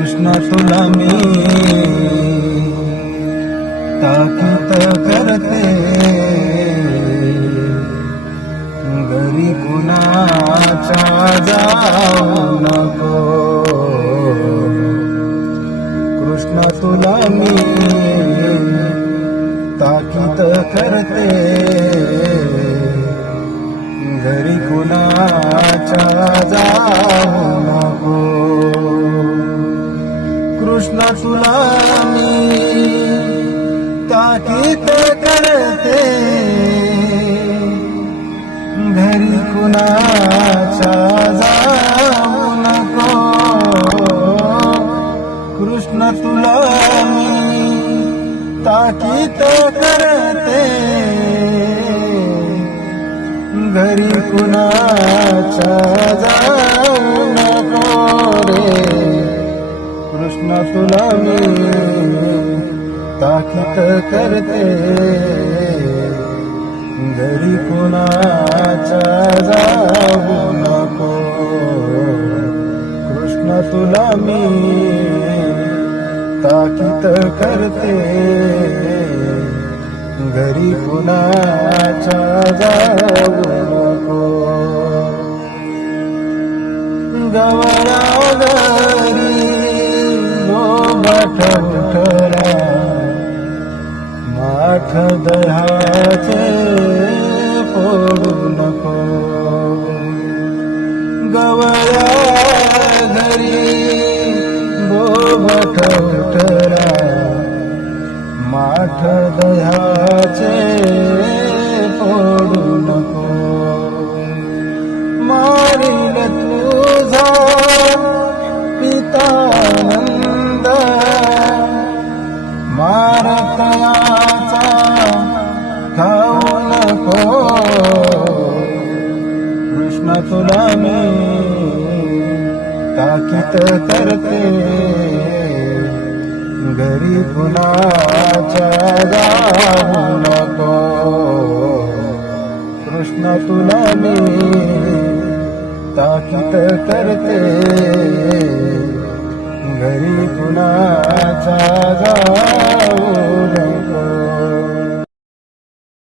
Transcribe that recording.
कृष्ण तुला मी ताकीत करते। घरी कुणाच्या जाऊ नको कृष्ण तुला ताकीत करते। घरी कुणाच्या কৃষ্ণ তুলামি তাকিতে করতে ঘরি কুনাচা যাউন কো। কৃষ্ণ তুলামি তাকিতে করতে ঘরি কুনা तुला मी ताकीत करते घरी कोणाच्या जाऊ नको। कृष्ण तुला मी ताकीत करते घरी कोणाच्या जाऊ नको। गवळा माठ गोबट उठला माठ दह्याचे फोडू नको. गवळ्या घरी बोबट उठला माठ दह्या तुला मी ताकीत करते. घरी कुणाच्या जाऊ नको कृष्ण तुला मी ताकीत करते. घरी कुणाच्या